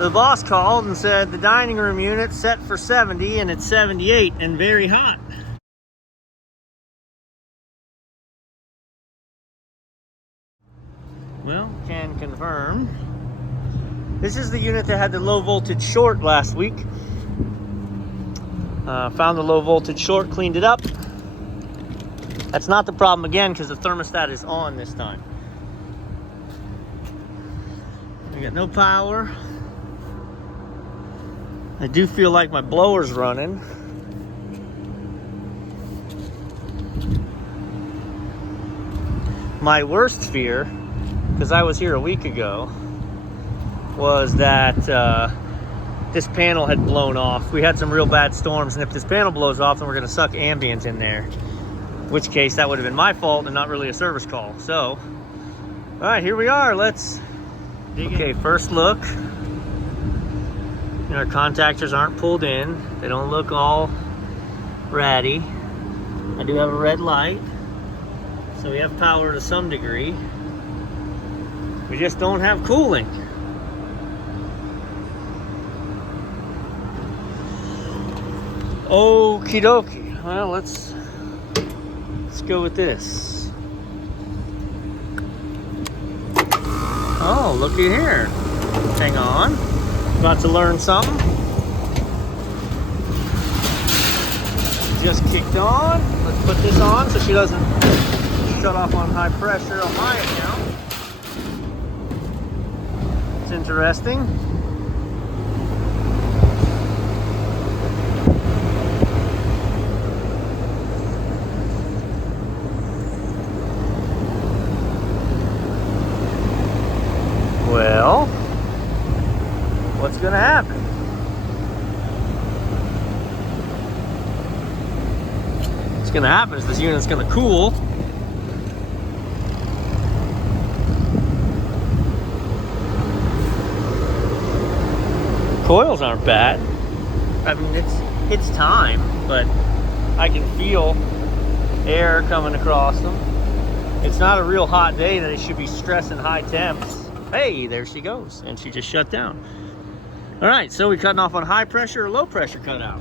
The boss called and said the dining room unit's set for 70 and it's 78 and very hot. Well, can confirm. This is the unit that had the low voltage short last week. Found the low voltage short, cleaned it up. That's not the problem again because the thermostat is on this time. We got no power. I do feel like my blower's running. My worst fear, because I was here a week ago, was that this panel had blown off. We had some real bad storms, and if this panel blows off, then we're going to suck ambient in there. In which case, that would have been my fault and not really a service call. So, all right, here we are. Let's dig in. Okay, first look. Our contactors aren't pulled in. They don't look all ratty. I do have a red light, so we have power to some degree. We just don't have cooling. Okie dokie. Well, let's go with this. Oh, looky here. Hang on. About to learn something. Just kicked on. Let's put this on so she doesn't shut off on high pressure on my account. It's interesting. Well, what's going to happen? What's going to happen is this unit's going to cool. Coils aren't bad. I mean, it's time, but I can feel air coming across them. It's not a real hot day that it should be stressing high temps. Hey, there she goes, and she just shut down. All right, so we're cutting off on high pressure or low pressure cutout.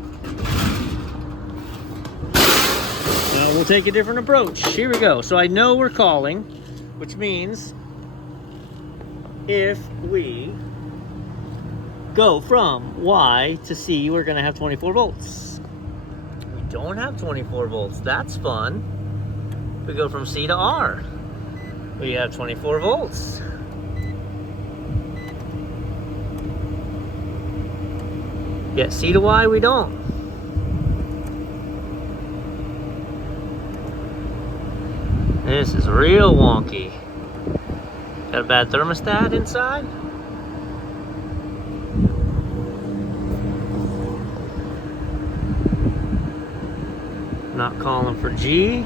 Now we'll take a different approach. Here we go. So I know we're calling, which means if we go from Y to C, we're gonna have 24 volts. We don't have 24 volts, that's fun. We go from C to R, we have 24 volts. Yet C to Y, we don't. This is real wonky. Got a bad thermostat inside? Not calling for G.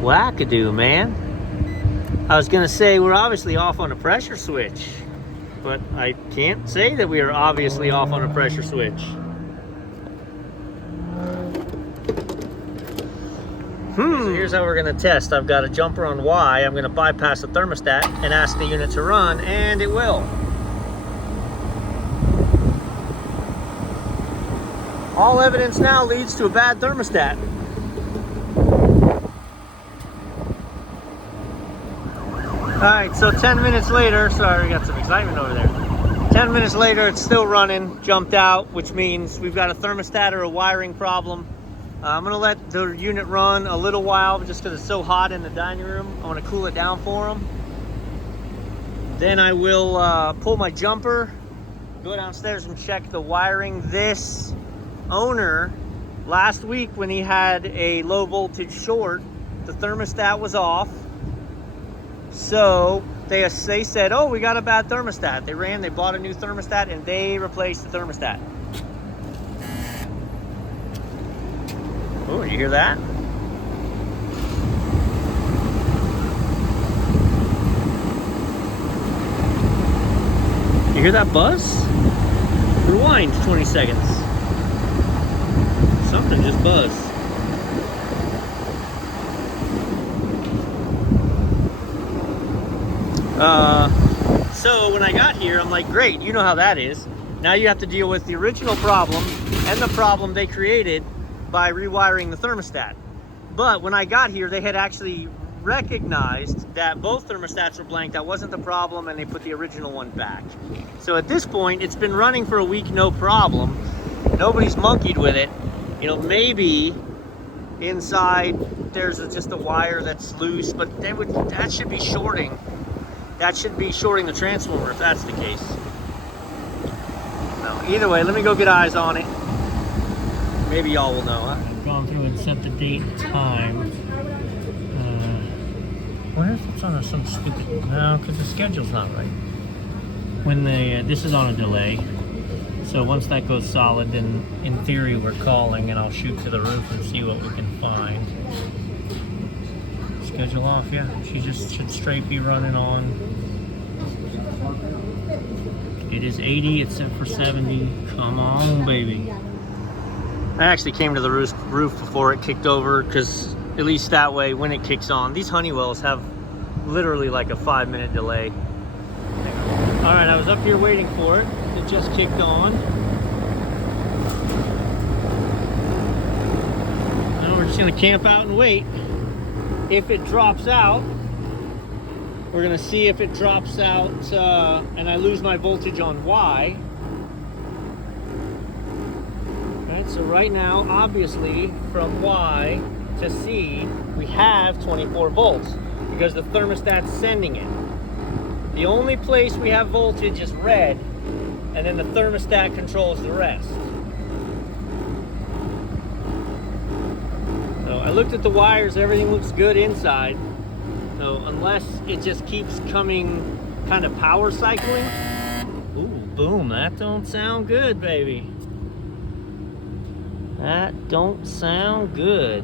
Wackadoo, man. I was gonna say we're obviously off on a pressure switch, but I can't say that we are obviously off on a pressure switch. So here's how we're gonna test. I've got a jumper on Y. I'm gonna bypass the thermostat and ask the unit to run, and it will. All evidence now leads to a bad thermostat. All right, so 10 minutes later, sorry, we got some excitement over there. 10 minutes later, it's still running, jumped out, which means we've got a thermostat or a wiring problem. I'm gonna let the unit run a little while just because it's so hot in the dining room. I wanna cool it down for them. Then I will pull my jumper, go downstairs and check the wiring. This owner, last week when he had a low voltage short, the thermostat was off. So they said, oh, we got a bad thermostat. They bought a new thermostat and they replaced the thermostat. Oh, you hear that? You hear that buzz? Rewind 20 seconds. Something just buzzed. So when I got here, I'm like, great, you know how that is. Now you have to deal with the original problem and the problem they created by rewiring the thermostat. But when I got here, they had actually recognized that both thermostats were blank. That wasn't the problem, and they put the original one back. So at this point, it's been running for a week, no problem. Nobody's monkeyed with it. You know, maybe inside there's just a wire that's loose, but that should be shorting. That should be shorting the transformer if that's the case. No, either way, let me go get eyes on it. Maybe y'all will know, huh? I've gone through and set the date and time. Where if it's on some stupid... No, because the schedule's not right. When this is on a delay. So once that goes solid, then in theory we're calling, and I'll shoot to the roof and see what we can find. Schedule off, yeah. She just should straight be running on. It is 80, it's set for 70. Come on, baby. I actually came to the roof before it kicked over, because at least that way when it kicks on, these Honeywells have literally like a 5-minute delay. All right, I was up here waiting for it. It just kicked on. Now we're just gonna camp out and wait. If it drops out, we're gonna see if it drops out and I lose my voltage on Y. So right now, obviously, from Y to C, we have 24 volts because the thermostat's sending it. The only place we have voltage is red, and then the thermostat controls the rest. So I looked at the wires, everything looks good inside. So unless it just keeps coming kind of power cycling. Ooh, boom, that don't sound good, baby. That don't sound good.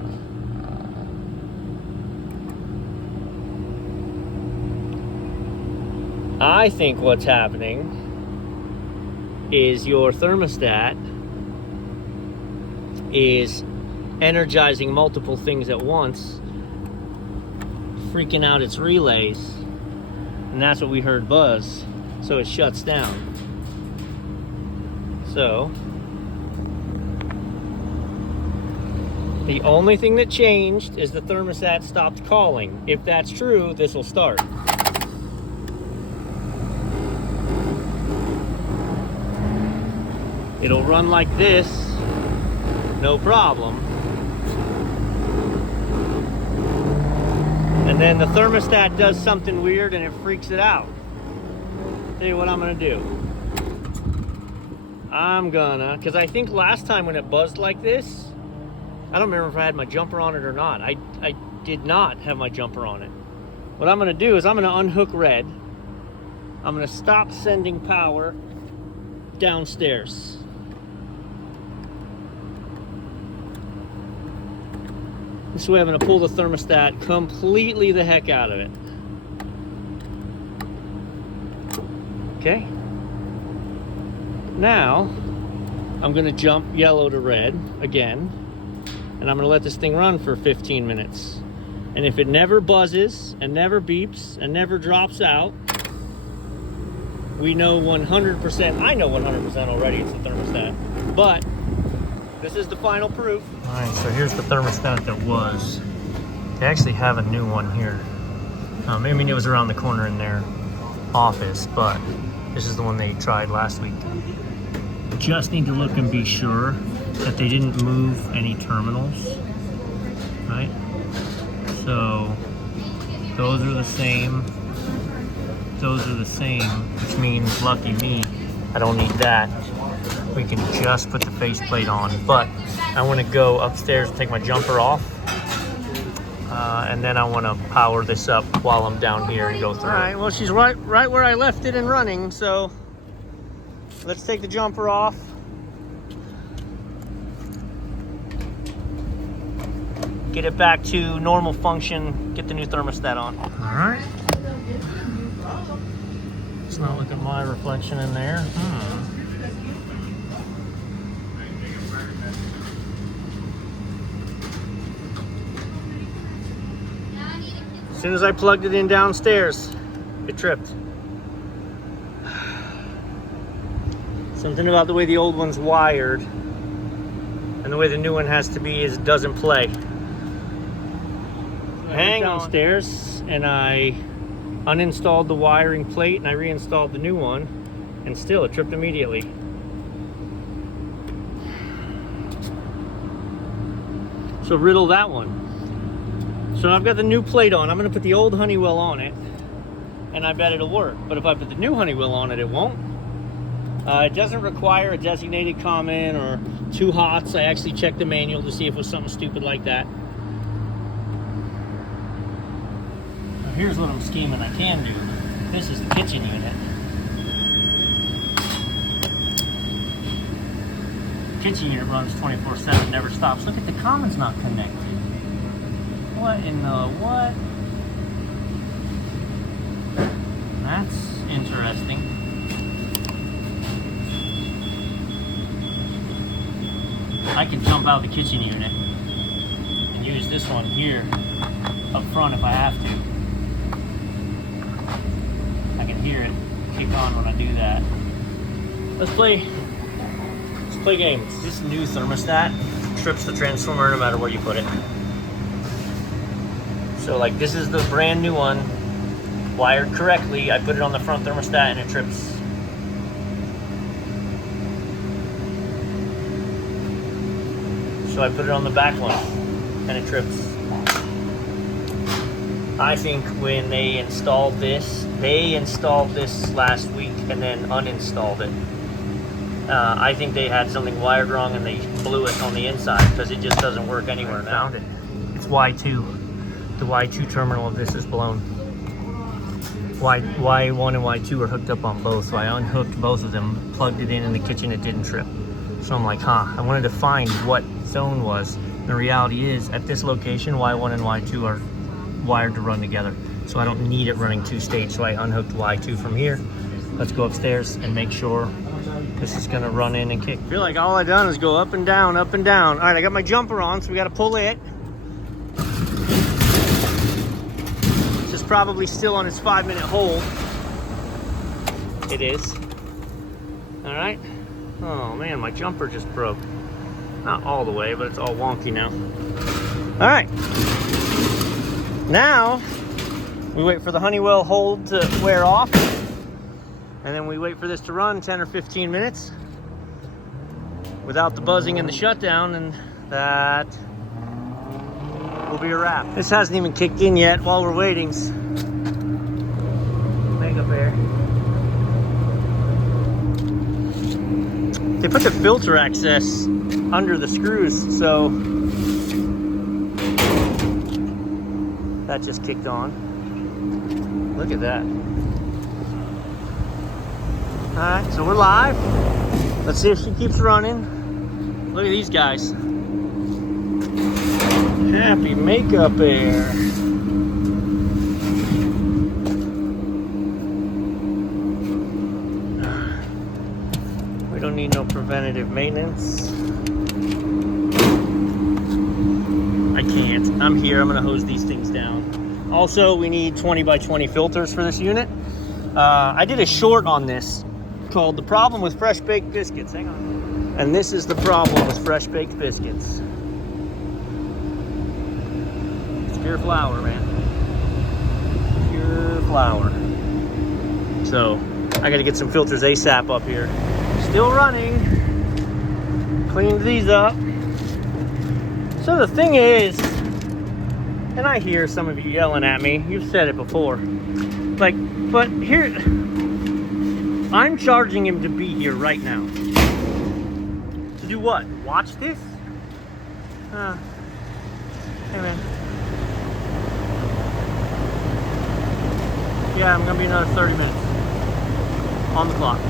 I think what's happening is your thermostat is energizing multiple things at once, freaking out its relays, and that's what we heard buzz, so it shuts down. So the only thing that changed is the thermostat stopped calling. If that's true, this will start. It'll run like this, no problem. And then the thermostat does something weird and it freaks it out. Tell you what I'm gonna do. Because I think last time when it buzzed like this, I don't remember if I had my jumper on it or not. I did not have my jumper on it. What I'm gonna do is I'm gonna unhook red. I'm gonna stop sending power downstairs. This way I'm gonna pull the thermostat completely the heck out of it. Okay. Now, I'm gonna jump yellow to red again, and I'm gonna let this thing run for 15 minutes. And if it never buzzes and never beeps and never drops out, we know 100%, I know 100% already it's the thermostat, but this is the final proof. All right, so here's the thermostat that was. They actually have a new one here. I mean, it was around the corner in their office, but this is the one they tried last week. Just need to look and be sure that they didn't move any terminals, right? So those are the same. Those are the same, which means, lucky me, I don't need that. We can just put the faceplate on, but I want to go upstairs and take my jumper off, and then I want to power this up while I'm down here and go through. All right, well, she's right where I left it and running, so let's take the jumper off. Get it back to normal function, get the new thermostat on. All right. Let's not look at my reflection in there. As soon as I plugged it in downstairs, It tripped. Something about the way the old one's wired and the way the new one has to be is it doesn't play. I hang downstairs and I uninstalled the wiring plate and I reinstalled the new one, and still it tripped immediately. So riddle that one. So I've got the new plate on. I'm gonna put the old Honeywell on it and I bet it'll work. But if I put the new Honeywell on it, it won't. It doesn't require a designated comment or 2 hots. I actually checked the manual to see if it was something stupid like that. Now here's what I'm scheming I can do. This is the kitchen unit. The kitchen unit runs 24/7, never stops. Look at the common's not connected. What in the what? That's interesting. I can jump out the kitchen unit and use this one here up front if I have to. I can hear it kick on when I do that. Let's play games. This new thermostat trips the transformer no matter where you put it. So like this is the brand new one, wired correctly. I put it on the front thermostat and it trips. So I put it on the back one and it trips. I think when they installed this last week and then uninstalled it. I think they had something wired wrong and they blew it on the inside because it just doesn't work anywhere now. Found it. It's Y2. The Y2 terminal of this is blown. Y1 and Y2 are hooked up on both, so I unhooked both of them, plugged it in the kitchen, it didn't trip. So I'm like, I wanted to find what zone was. The reality is, at this location, Y1 and Y2 are wired to run together. So I don't need it running 2-stage, so I unhooked Y2 from here. Let's go upstairs and make sure this is gonna run in and kick. I feel like all I done is go up and down, up and down. All right, I got my jumper on, so we gotta pull it. This is probably still on its 5-minute hold. It is. All right. Oh man, my jumper just broke. Not all the way, but it's all wonky now. All right. Now, we wait for the Honeywell hold to wear off, and then we wait for this to run 10 or 15 minutes without the buzzing and the shutdown, and that will be a wrap. This hasn't even kicked in yet while we're waiting. Makeup air. They put the filter access under the screws, so that just kicked on. Look at that. All right, so we're live. Let's see if she keeps running. Look at these guys. Happy makeup air. We don't need no preventative maintenance. I can't. I'm here. I'm going to hose these things down. Also, we need 20 by 20 filters for this unit. I did a short on this called The Problem with Fresh Baked Biscuits. Hang on. And this is the problem with fresh baked biscuits. It's pure flour, man. Pure flour. So, I got to get some filters ASAP up here. Still running. Cleaned these up. So the thing is, and I hear some of you yelling at me, you've said it before, like, but here, I'm charging him to be here right now. To do what? Watch this? Hey man. Yeah, I'm gonna be another 30 minutes on the clock.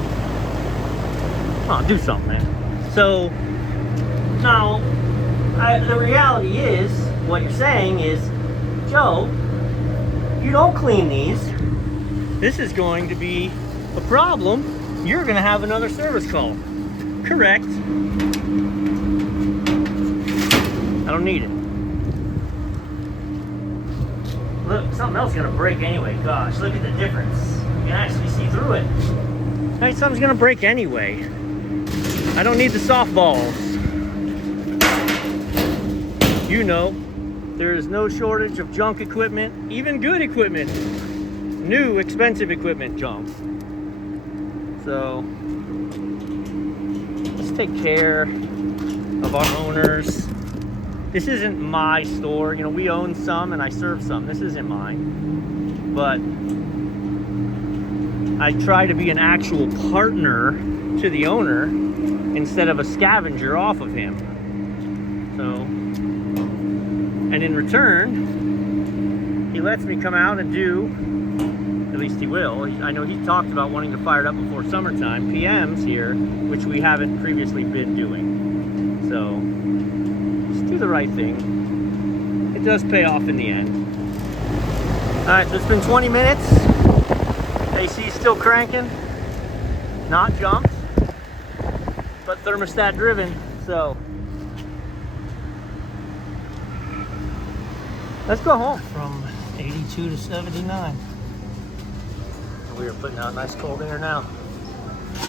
Oh, do something, man. So, now, the reality is, what you're saying is, Joe, you don't clean these, this is going to be a problem. You're going to have another service call. Correct. I don't need it. Look, Something else is gonna break anyway. Gosh, look at the difference. You can actually see through it. Hey, something's gonna break anyway. I don't need the softballs. You know, there is no shortage of junk equipment, even good equipment. New, expensive equipment junk. So, let's take care of our owners. This isn't my store. You know, we own some and I serve some. This isn't mine. But I try to be an actual partner to the owner instead of a scavenger off of him. So, and in return, he lets me come out and do, at least he will. I know he talked about wanting to fire it up before summertime, PMs here, which we haven't previously been doing. So, just do the right thing. It does pay off in the end. All right, so it's been 20 minutes. AC's still cranking, not jumped, but thermostat driven, so let's go home. From 82 to 79. We are putting out nice cold air now.